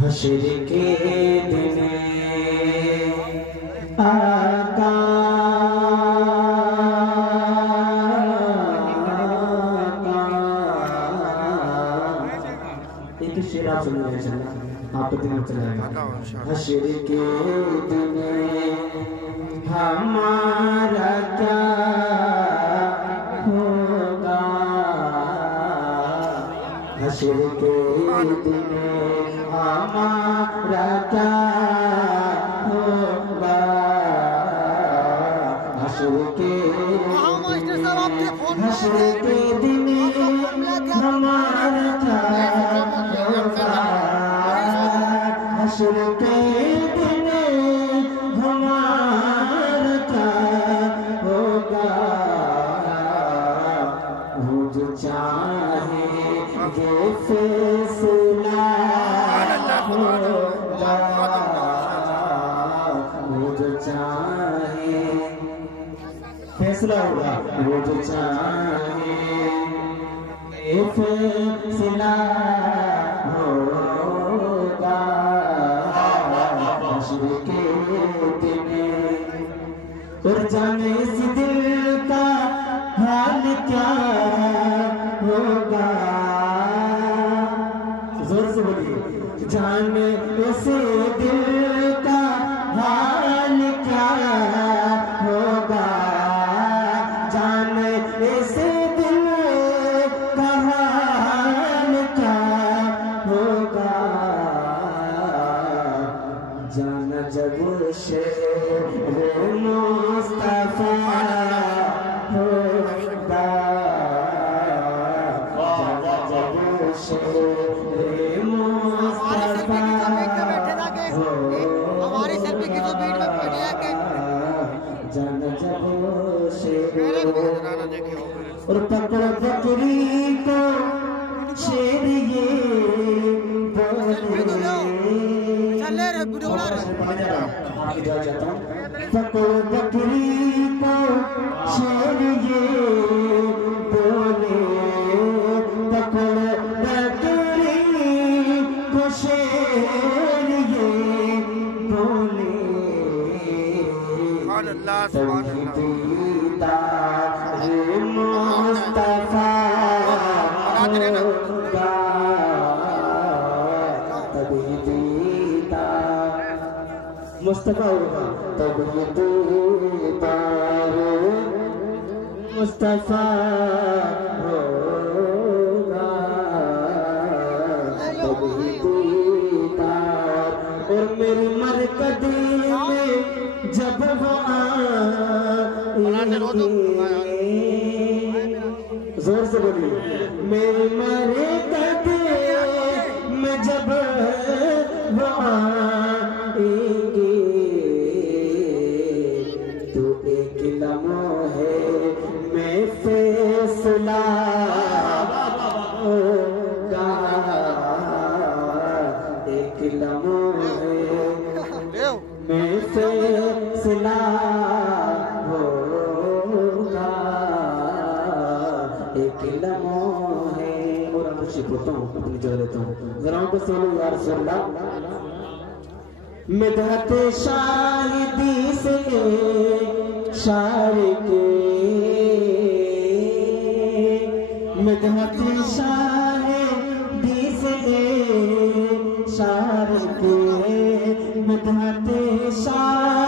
हश्र के दिन आका एक शेर आप सुन रहे हैं, आप दिन चलाएगा। हश्र के दिन हमारा क्या होगा, हश्र के दिन हमारा क्या होगा, हश्र के दिन हमारा क्या होगा, हश्र के दिन हमारा क्या होगा। वो जो चाहे ये फैसला होगा, वो जो चाहे फैसला होगा, वो जो चाहे ये फैसला होगा। हश्र के दिन और जाने इस दिल का हाल क्या होगा, जोर से बोलिए, जाने इस दिल का हाल क्या होगा, जाने इस दिल का हाल क्या होगा। जाना जब शेर मुस्तफा होगा, जाना जब शेर मुस्तफा हमारी सेल्फी की जो बीट में पड़ जाके जाना जब शेर और पकड़ बकरी को शेर ये पकड़ बकरी को शेर ये बोले, पकड़ बकरी को शेर ये बोले, मुस्तफा होगा, तभी दीदार मुस्तफा होगा, तभी दीदार मुस्तफा होगा, तभी दीदार। और मेरी मरकदी में जब वो आएंगे, जोर से बोलिए, मेरी मरकदी में जब वो आएंगे, तो एक लम्हे में फैसला होगा, एक लम्हे में फैसला होगा, एक लम्हे। और अब शिकता हूँ, अपनी जगह लेता हूँ, जरा को सोलो यार सुनना। मिदहत शाहिदी से शार के, मिदहत शाहिदी से शार के, मिदहत शार